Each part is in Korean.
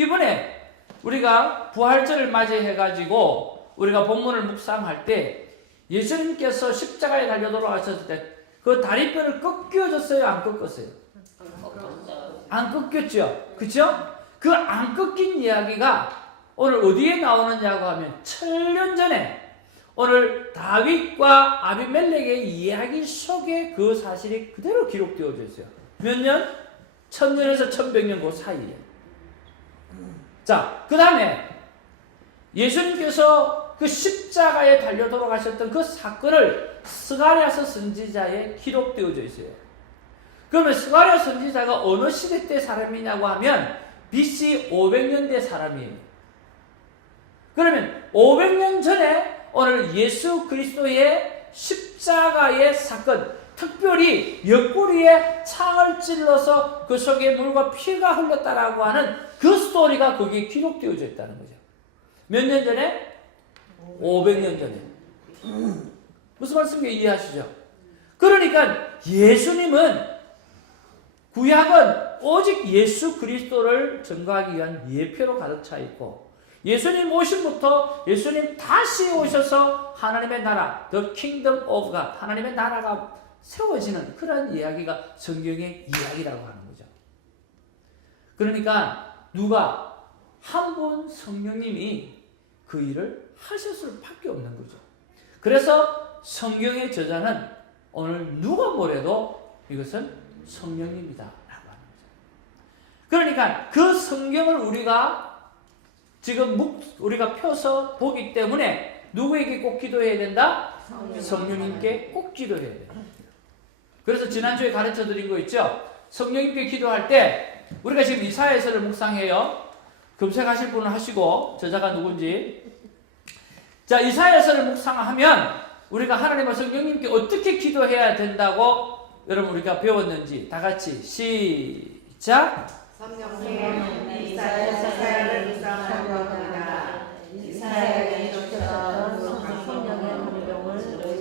이번에 우리가 부활절을 맞이해가지고 우리가 본문을 묵상할 때 예수님께서 십자가에 달려 돌아가셨을 때 그 다리뼈를 꺾여졌어요? 안 꺾었어요? 안 꺾였죠? 그죠? 그 안 꺾인 이야기가 오늘 어디에 나오느냐고 하면 1000년 전에 오늘 다윗과 아비멜렉의 이야기 속에 그 사실이 그대로 기록되어져 있어요. 몇 년? 1000년에서 1100년 그 사이에. 자, 그 다음에 예수님께서 그 십자가에 달려 돌아가셨던 그 사건을 스가랴서 선지자에 기록되어져 있어요. 그러면 스가랴 선지자가 어느 시대 때 사람이냐고 하면 BC 500년대 사람이에요. 그러면 500년 전에 오늘 예수 그리스도의 십자가의 사건, 특별히 옆구리에 창을 찔러서 그 속에 물과 피가 흘렀다라고 하는 그 스토리가 거기에 기록되어져 있다는 거죠. 몇 년 전에? 500년 전에. 무슨 말씀인지 이해하시죠? 그러니까 예수님은, 구약은 오직 예수 그리스도를 증거하기 위한 예표로 가득 차 있고, 예수님 오심부터 예수님 다시 오셔서 하나님의 나라, The Kingdom of God, 하나님의 나라가 세워지는 그런 이야기가 성경의 이야기라고 하는 거죠. 그러니까 누가 한 분 성령님이 그 일을 하셨을 수밖에 없는 거죠. 그래서 성경의 저자는 오늘 누가 뭐래도 이것은 성령님이다 라고 하는 거죠. 그러니까 그 성경을 우리가 지금 우리가 펴서 보기 때문에 누구에게 꼭 기도해야 된다? 성령님께 꼭 기도해야 돼요. 그래서 지난주에 가르쳐 드린 거 있죠? 성령님께 기도할 때 우리가 지금 이사야서를 묵상해요. 검색하실 분은 하시고, 저자가 누군지. 자, 이사야서를 묵상하면 우리가 하나님과 성령님께 어떻게 기도해야 된다고 여러분 우리가 배웠는지 다 같이 시작. 성령님, 이사야를 묵상하려니와 이사야에게 주셨던 성령의 감동을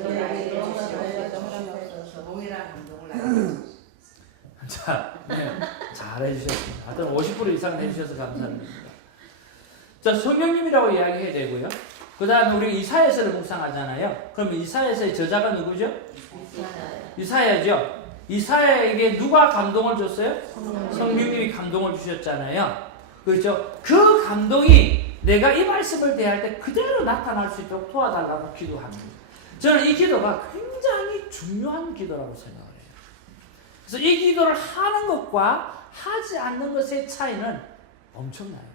우리에게 주시옵소서. 동일한 감동을 나누옵소서. 자, 네, 잘해주셨습니다. 하여튼 50% 이상 해주셔서 감사합니다. 자, 성령님이라고 이야기해야 되고요. 그 다음에 우리 이사야서를 묵상하잖아요. 그럼 이사야서의 저자가 누구죠? 이사야죠. 이사야에게 누가 감동을 줬어요? 성령님이 감동을 주셨잖아요. 그렇죠? 그 감동이 내가 이 말씀을 대할 때 그대로 나타날 수 있도록 도와달라고 기도합니다. 저는 이 기도가 굉장히 중요한 기도라고 생각을 해요. 그래서 이 기도를 하는 것과 하지 않는 것의 차이는 엄청나요.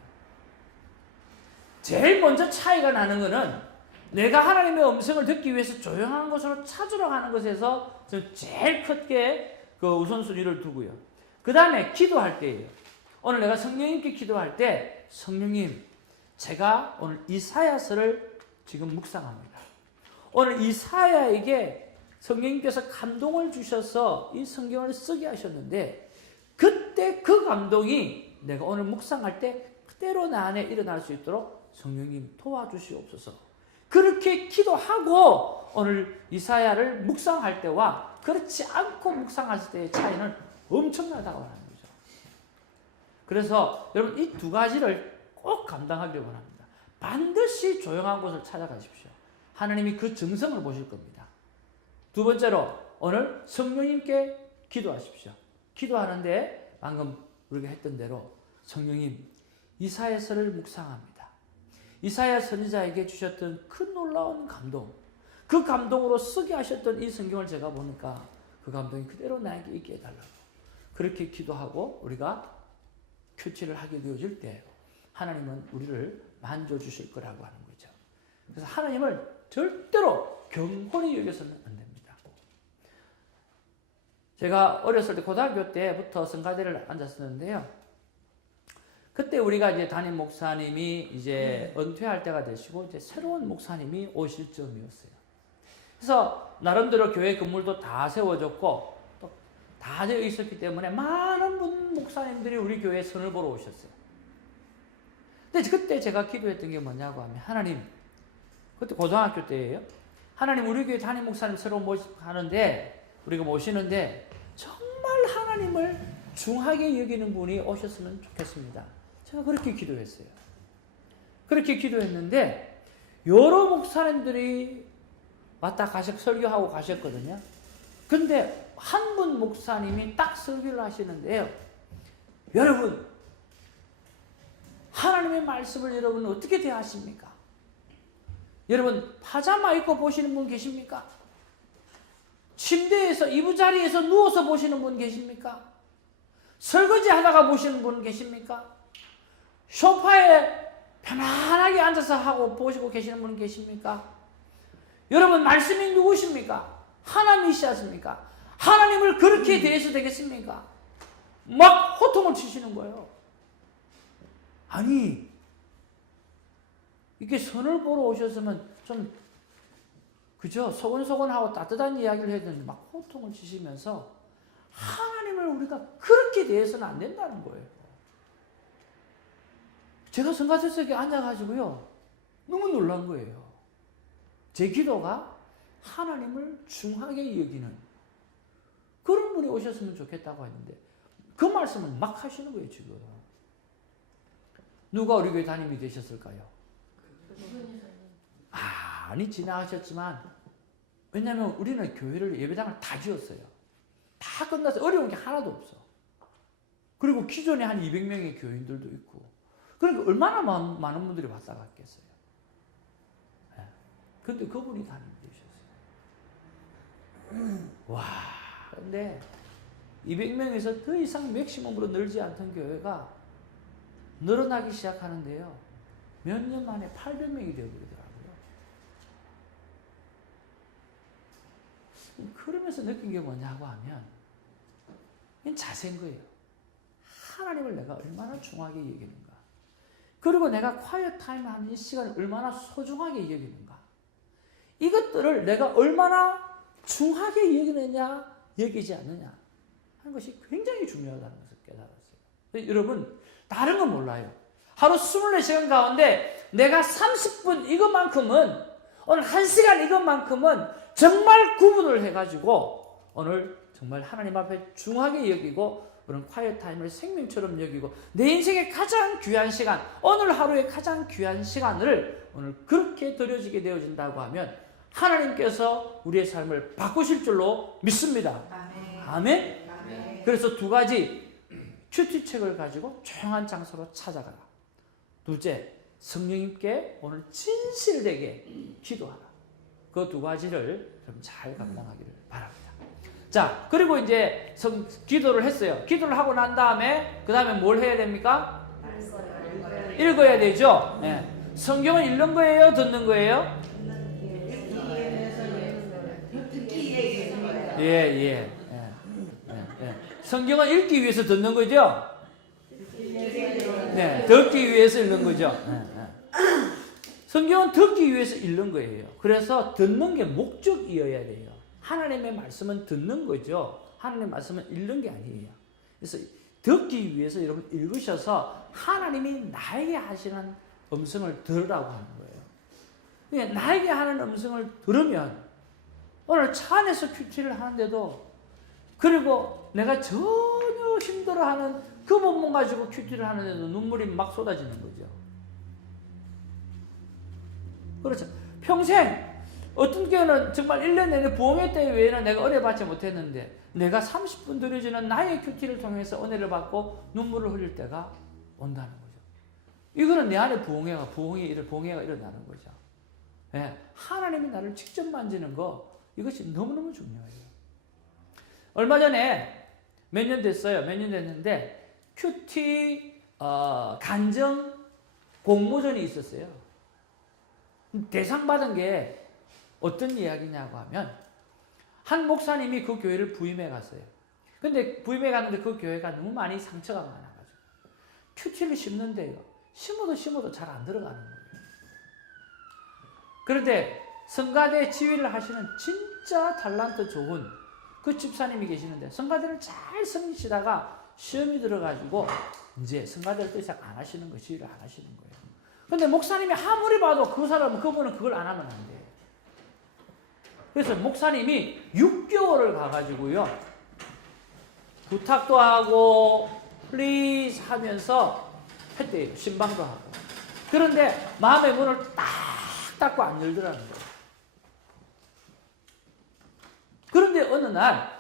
제일 먼저 차이가 나는 것은 내가 하나님의 음성을 듣기 위해서 조용한 곳으로 찾으러 가는 것에서 제일 크게 그 우선순위를 두고요. 그 다음에 기도할 때예요. 오늘 내가 성령님께 기도할 때 성령님, 제가 오늘 이사야서를 지금 묵상합니다. 오늘 이사야에게 성령님께서 감동을 주셔서 이 성경을 쓰게 하셨는데 그때 그 감동이 내가 오늘 묵상할 때 그대로 내 안에 일어날 수 있도록 성령님 도와주시옵소서. 그렇게 기도하고 오늘 이사야를 묵상할 때와 그렇지 않고 묵상할 때의 차이는 엄청나다고 하는 거죠. 그래서 여러분 이 두 가지를 꼭 감당하기를 원합니다. 반드시 조용한 곳을 찾아가십시오. 하나님이 그 정성을 보실 겁니다. 두 번째로 오늘 성령님께 기도하십시오. 기도하는데 방금 우리가 했던 대로 성령님, 이사야서를 묵상합니다. 이사야 선지자에게 주셨던 큰 놀라운 감동, 그 감동으로 쓰게 하셨던 이 성경을 제가 보니까 그 감동이 그대로 나에게 있게 해달라고 그렇게 기도하고 우리가 교체를 하게 되어질 때 하나님은 우리를 만져주실 거라고 하는 거죠. 그래서 하나님을 절대로 경홀히 여겨서는 안 됩니다. 제가 어렸을 때 고등학교 때부터 성가대를 앉았었는데요. 그때 우리가 이제 담임 목사님이 이제 은퇴할 때가 되시고 이제 새로운 목사님이 오실 즈음이었어요. 그래서 나름대로 교회 건물도 다 세워졌고 또 다 되어 있었기 때문에 많은 목사님들이 우리 교회에 선을 보러 오셨어요. 근데 그때 제가 기도했던 게 뭐냐고 하면 하나님, 그때 고등학교 때예요. 하나님, 우리 교회 담임 목사님 새로 모시는데 우리가 모시는데 정말 하나님을 중하게 여기는 분이 오셨으면 좋겠습니다. 제가 그렇게 기도했어요. 그렇게 기도했는데 여러 목사님들이 왔다 설교하고 가셨거든요. 근데 한 분 목사님이 딱 설교를 하시는데요. 여러분, 하나님의 말씀을 여러분 어떻게 대하십니까? 여러분, 파자마 입고 보시는 분 계십니까? 침대에서 이부자리에서 누워서 보시는 분 계십니까? 설거지 하다가 보시는 분 계십니까? 소파에 편안하게 앉아서 하고 보시고 계시는 분 계십니까? 여러분, 말씀이 누구십니까? 하나님이시십니까? 하나님을 그렇게 대해서 되겠습니까? 막 호통을 치시는 거예요. 아니, 이렇게 선을 보러 오셨으면 좀 그죠? 소곤소곤하고 따뜻한 이야기를 해야 되는데 막 호통을 치시면서 하나님을 우리가 그렇게 대해서는 안 된다는 거예요. 제가 성가대석에 앉아가지고요, 너무 놀란 거예요. 제 기도가 하나님을 중하게 여기는 그런 분이 오셨으면 좋겠다고 했는데 그 말씀을 막 하시는 거예요, 지금. 누가 우리 교회 담임이 되셨을까요? 아니, 지나가셨지만, 왜냐하면 우리는 교회를, 예배당을 다 지었어요. 다 끝나서 어려운 게 하나도 없어. 그리고 기존에 한 200명의 교인들도 있고. 그러니까 얼마나 많은 분들이 왔다 갔겠어요. 근데 그분이 담임이 되셨어요. 와, 근데 200명에서 더 이상 맥시멈으로 늘지 않던 교회가 늘어나기 시작하는데요. 몇 년 만에 800명이 되어버리더라고요. 그러면서 느낀 게 뭐냐고 하면 이건 자세인 거예요. 하나님을 내가 얼마나 중하게 여기는가. 그리고 내가 quiet 타임 하는 이 시간을 얼마나 소중하게 여기는가. 이것들을 내가 얼마나 중하게 여기느냐, 여기지 않느냐 하는 것이 굉장히 중요하다는 것을 깨달았어요. 여러분, 다른 건 몰라요. 하루 24시간 가운데 내가 30분 이것만큼은, 오늘 1시간 이것만큼은 정말 구분을 해가지고 오늘 정말 하나님 앞에 중하게 여기고 그런 quiet 타임을 생명처럼 여기고 내 인생의 가장 귀한 시간, 오늘 하루의 가장 귀한 시간을 오늘 그렇게 드려지게 되어진다고 하면 하나님께서 우리의 삶을 바꾸실 줄로 믿습니다. 아멘? 아멘? 그래서 두 가지 큐티책을 가지고 조용한 장소로 찾아가라. 둘째, 성령님께 오늘 진실되게 기도하라. 그 두 가지를 좀 잘 감당하기를 바랍니다. 자, 그리고 이제 기도를 했어요. 기도를 하고 난 다음에 그 다음에 뭘 해야 됩니까? 읽어야 되죠. 네. 성경은 읽는 거예요? 듣는 거예요? 예. 성경은 읽기 위해서 듣는 거죠? 네, 듣기 위해서 읽는 거죠. 성경은 듣기 위해서 읽는 거예요. 그래서 듣는 게 목적이어야 돼요. 하나님의 말씀은 듣는 거죠. 하나님의 말씀은 읽는 게 아니에요. 그래서 듣기 위해서 여러분 읽으셔서 하나님이 나에게 하시는 음성을 들으라고 하는 거예요. 그러니까 나에게 하는 음성을 들으면 오늘 차 안에서 큐티를 하는데도, 그리고 내가 전혀 힘들어하는 그 몸 가지고 큐티를 하는데도 눈물이 막 쏟아지는 거죠. 그렇죠. 평생 어떤 경우는 정말 1년 내내 부흥회 때 외에는 내가 은혜 받지 못했는데 내가 30분 드려지는 나의 큐티를 통해서 은혜를 받고 눈물을 흘릴 때가 온다는 거죠. 이거는 내 안에 부흥회가 일어나는 거죠. 네. 하나님이 나를 직접 만지는 거, 이것이 너무너무 중요해요. 얼마 전에 몇 년 됐는데 큐티 간증 공모전이 있었어요. 대상 받은 게 어떤 이야기냐고 하면 한 목사님이 그 교회를 부임해 갔어요. 근데 부임해 갔는데 그 교회가 너무 많이 상처가 많아가지고 큐티를 심는데요, 심어도 잘 안 들어가는 거예요. 그런데 성가대 지휘를 하시는 진짜 탤런트 좋은 그 집사님이 계시는데 성가대를 잘 섬기시다가 시험이 들어가지고 이제 성가대를 더 이상 안 하시는 거, 지휘를 안 하시는 거예요. 근데 목사님이 아무리 봐도 그분은 그걸 안 하면 안 돼요. 그래서 목사님이 6개월을 가가지고요, 부탁도 하고 플리즈 하면서 했대요. 신방도 하고. 그런데 마음의 문을 딱 닫고 안 열더라는 거예요. 그런데 어느 날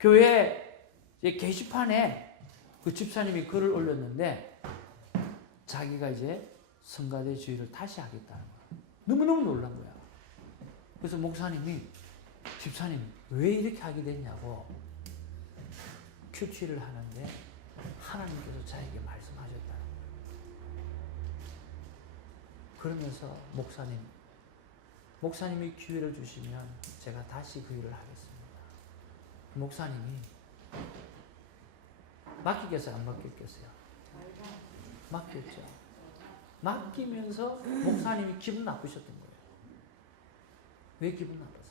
교회 게시판에 그 집사님이 글을 올렸는데 자기가 이제 성가대 주의를 다시 하겠다는 거야. 너무너무 놀란 거야. 그래서 목사님이 집사님 왜 이렇게 하게 됐냐고 큐티를 하는데 하나님께서 자에게 말씀하셨다는 거예요. 그러면서 목사님이 기회를 주시면 제가 다시 그 일을 하겠습니다. 목사님이 맡기겠어요? 안 맡기겠어요? 맡겼죠. 맡기면서 목사님이 기분 나쁘셨던 거예요. 왜 기분 나빴어요?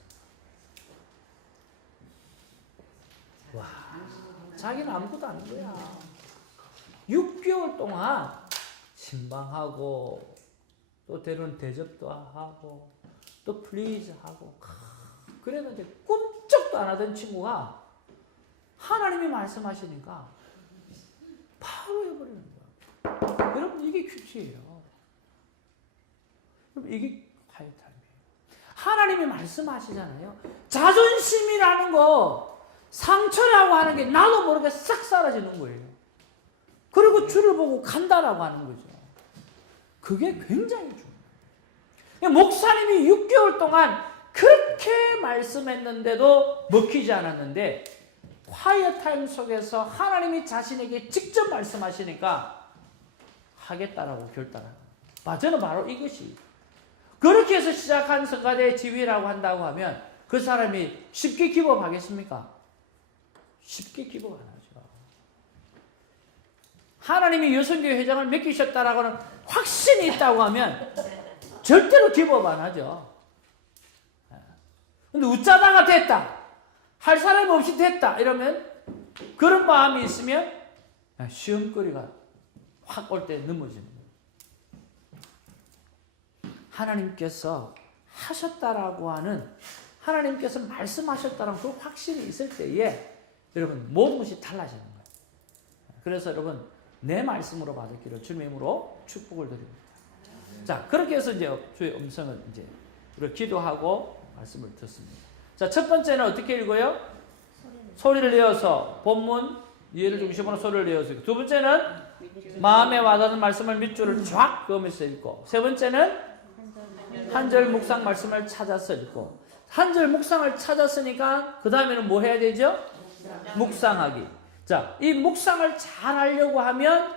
와, 자기는 아무것도 아닌 거야. 6개월 동안 신방하고 또 때로는 대접도 하고 또 플리즈 하고 그랬는데 꿈쩍도 안 하던 친구가 하나님이 말씀하시니까 바로 해버리는 거야. 여러분 이게 큐티예요. 여러분 이게 화이트타임이에요. 하나님이 말씀하시잖아요. 자존심이라는 거 상처라고 하는 게 나도 모르게 싹 사라지는 거예요. 그리고 주를 보고 간다라고 하는 거죠. 그게 굉장히 중요해요. 목사님이 6개월 동안 그렇게 말씀했는데도 먹히지 않았는데 콰이어 타임 속에서 하나님이 자신에게 직접 말씀하시니까 하겠다라고 결단하는 거예요. 저는 바로 이것이 그렇게 해서 시작한 성가대 지휘라고 한다고 하면 그 사람이 쉽게 기법하겠습니까? 쉽게 기법 안 하죠. 하나님이 여성교회 회장을 맡기셨다라고는 확신이 있다고 하면 절대로 기법 안 하죠. 근데 웃자다가 됐다. 할 사람이 없이 됐다. 이러면 그런 마음이 있으면 시험거리가 확 올 때 넘어지는 거예요. 하나님께서 하셨다라고 하는 하나님께서 말씀하셨다라는 그 확신이 있을 때에 여러분 모든 것이 달라지는 거예요. 그래서 여러분 내 말씀으로 받았기를 주님의 이름으로 축복을 드립니다. 자, 그렇게 해서 이제 주의 음성을 이제 우리가 기도하고 말씀을 듣습니다. 자, 첫 번째는 어떻게 읽어요? 소리를 내어서 본문 이해를 중심으로 소리를 내어서 읽고, 두 번째는 마음에 와닿는 말씀을 밑줄을 쫙 그으면서 읽고, 세 번째는 한 절 묵상 말씀을 찾아서 읽고, 한 절 묵상을 찾았으니까 그 다음에는 뭐 해야 되죠? 묵상하기. 자, 이 묵상을 잘 하려고 하면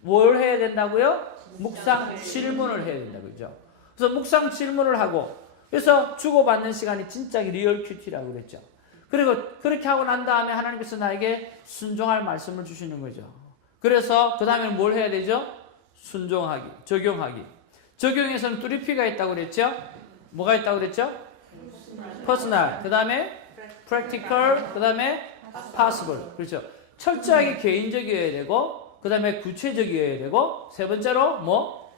뭘 해야 된다고요? 묵상 질문을 해야 된다고 그죠? 그래서 묵상 질문을 하고, 그래서 주고받는 시간이 진짜 리얼 큐티라고 그랬죠. 그리고 그렇게 하고 난 다음에 하나님께서 나에게 순종할 말씀을 주시는 거죠. 그래서 그 다음에는 뭘 해야 되죠? 순종하기, 적용하기. 적용에서는 3P가 있다고 그랬죠? 뭐가 있다고 그랬죠? Personal, 그 다음에 Practical, 그 다음에 Possible. 그렇죠. 철저하게 개인적이어야 되고, 그 다음에 구체적이어야 되고, 세 번째로 뭐?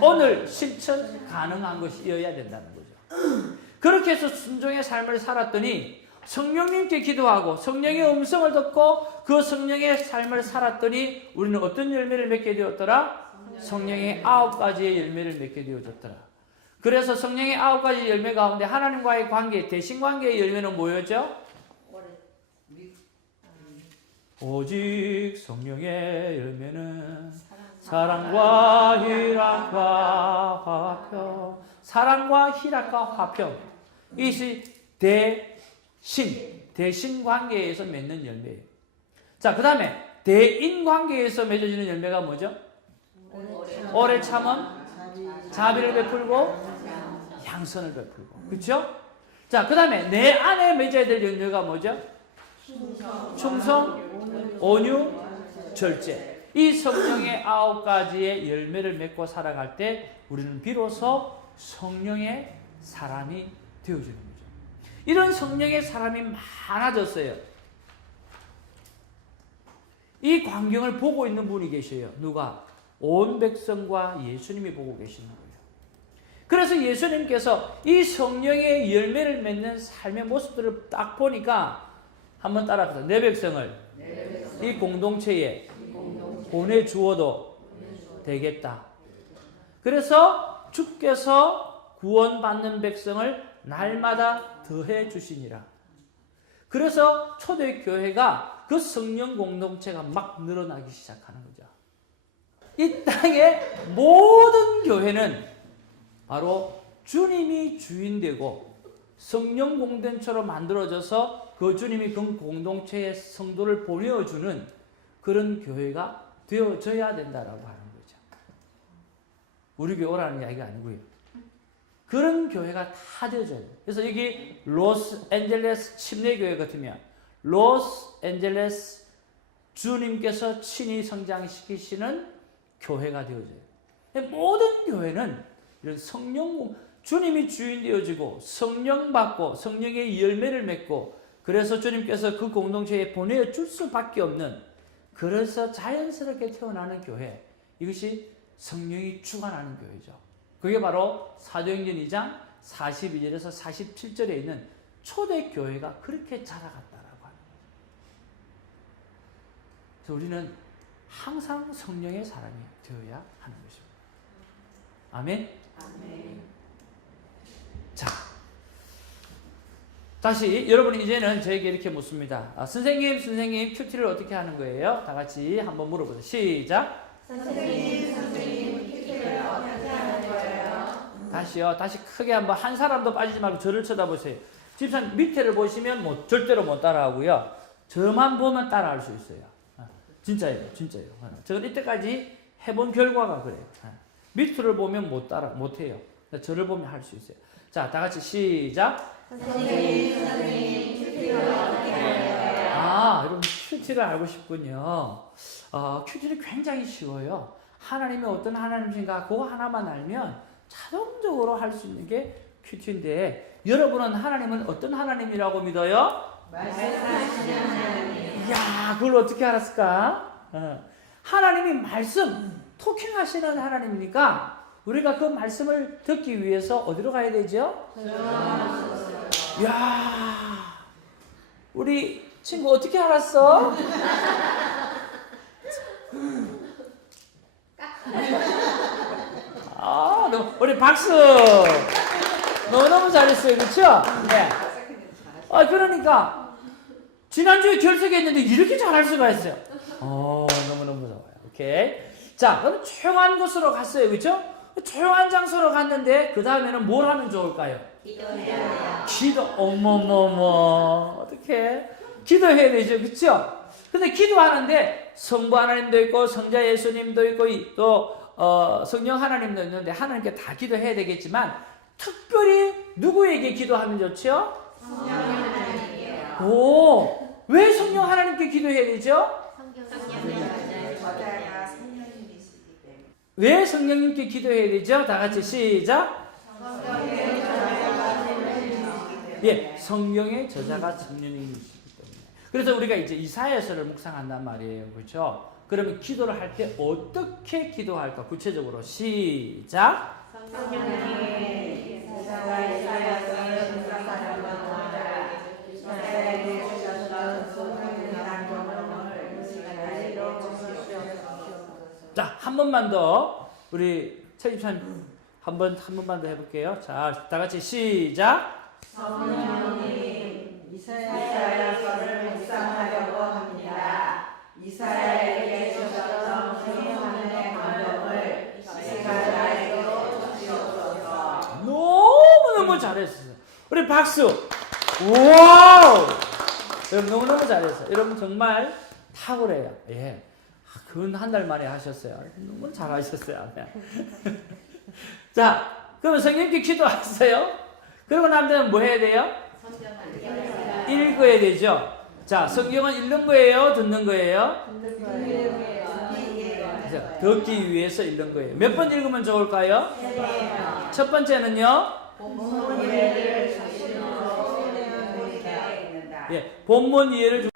오늘 실천 가능한 것이어야 된다는 거죠. 그렇게 해서 순종의 삶을 살았더니 성령님께 기도하고 성령의 음성을 듣고 그 성령의 삶을 살았더니 우리는 어떤 열매를 맺게 되었더라? 성령의 9가지의 열매를 맺게 되어졌더라. 그래서 성령의 9가지 열매 가운데 하나님과의 관계, 대신관계의 열매는 뭐였죠? 오직 성령의 열매는 사랑과 희락과 화평. 사랑과 희락과 화평. 이것이 대신 관계에서 맺는 열매예요. 자, 그 다음에 대인 관계에서 맺어지는 열매가 뭐죠? 오래 참음, 자비를 베풀고 양선을 베풀고. 그렇죠? 자, 그 다음에 내 안에 맺어야 될 열매가 뭐죠? 충성, 온유, 절제. 이 성령의 9가지의 열매를 맺고 살아갈 때 우리는 비로소 성령의 사람이 되어지는 거죠. 이런 성령의 사람이 많아졌어요. 이 광경을 보고 있는 분이 계셔요. 누가? 온 백성과 예수님이 보고 계시는 거예요. 그래서 예수님께서 이 성령의 열매를 맺는 삶의 모습들을 딱 보니까 한번 따라합시다. 내 백성을 이 공동체에 보내주어도 되겠다. 그래서 주께서 구원받는 백성을 날마다 더해 주시니라. 그래서 초대교회가 그 성령 공동체가 막 늘어나기 시작하는 거죠. 이 땅의 모든 교회는 바로 주님이 주인되고 성령 공동체로 만들어져서 그 주님이 그 공동체의 성도를 보내어주는 그런 교회가 되어져야 된다라고 하는 거죠. 우리 교회 오라는 이야기가 아니고요. 그런 교회가 다 되어져야 돼요. 그래서 여기 로스앤젤레스 침례교회 같으면 로스앤젤레스 주님께서 친히 성장시키시는 교회가 되어져요. 모든 교회는 이런 성령, 주님이 주인 되어지고 성령 받고 성령의 열매를 맺고 그래서 주님께서 그 공동체에 보내줄 수밖에 없는 그래서 자연스럽게 태어나는 교회, 이것이 성령이 주관하는 교회죠. 그게 바로 사도행전 2장 42절에서 47절에 있는 초대교회가 그렇게 자라갔다라고 하는 거죠. 그래서 우리는 항상 성령의 사람이 되어야 하는 것입니다. 아멘? 아멘. 자, 다시 여러분이 이제는 저에게 이렇게 묻습니다. 선생님 큐티를 어떻게 하는 거예요? 다 같이 한번 물어보세요. 시작. 선생님, 큐티를 어떻게 하는 거예요? 다시요. 다시 크게 한번 한 사람도 빠지지 말고 저를 쳐다보세요. 집사님 밑에를 보시면 절대로 못 따라하고요. 저만 보면 따라할 수 있어요. 진짜예요. 저는 이때까지 해본 결과가 그래요. 밑을 보면 못해요. 저를 보면 할 수 있어요. 자, 다 같이 시작. 선생님, 큐티를 어떻게 하는 거예요? 여러분 큐티를 알고 싶군요. 큐티는 굉장히 쉬워요. 하나님이 어떤 하나님이신가 그거 하나만 알면 자동적으로 할 수 있는 게 큐티인데, 여러분은 하나님은 어떤 하나님이라고 믿어요? 말씀하시는 하나님. 이야, 그걸 어떻게 알았을까? 하나님이 말씀, 토킹하시는 하나님이니까 우리가 그 말씀을 듣기 위해서 어디로 가야 되죠? 이야, 우리 친구 어떻게 알았어? 우리 박수! 너무너무 잘했어요. 그렇죠? 네. 그러니까 지난주에 결석했는데 이렇게 잘할 수가 있어요. 너무너무 좋아요. 오케이. 자, 그럼 조용한 곳으로 갔어요. 그렇죠? 조용한 장소로 갔는데 그 다음에는 뭘 하면 좋을까요? 기도. 어머머머. 어떡해? 기도해야 되죠. 그렇죠? 근데 기도하는데 성부 하나님도 있고 성자 예수님도 있고 또 성령 하나님도 있는데 하나님께 다 기도해야 되겠지만 특별히 누구에게 기도하면 좋죠? 성령 하나님이에요. 오, 왜 성령 하나님께 기도해야 되죠? 저자가 성령님이시기 때문에. 왜 성령님께 기도해야 되죠? 다 같이 시작. 성령의 저자가 성령님이시기 때문에. 예, 성령의 저자가 성령님이시기 때문에. 그래서 우리가 이제 이사야서를 묵상한단 말이에요. 그렇죠? 그러면 기도를 할 때 어떻게 기도할까? 구체적으로 시작. 성령의 저자가 이사야서를 묵상하는 동안 이스라엘에게 주셨던 성령의 강령을 지키도록 주시옵소서. 자, 한 번만 더 우리 최집사님 한 번만 더 해볼게요. 자, 다 같이 시작. 성령님, 이사야서를 묵상하려고 합니다. 이사야에게 주셨던 성령의 감동을 이스라엘에게도 주시옵소서. 너무너무 잘했어요. 우리 박수. 와우. 여러분 너무너무 잘했어요. 여러분 정말 탁월해요. 예. 그건 한 달 만에 하셨어요. 너무 잘하셨어요. 자, 그러면 성령께 기도하세요. 그러고 나면 뭐 해야 돼요? 읽어야 되죠. 자, 성경은 읽는 거예요? 듣는 거예요? 듣기 위해서 읽는 거예요. 몇 번 읽으면 좋을까요? 첫 번째는요? 본문 이해를 주시는 예, 본문 이해를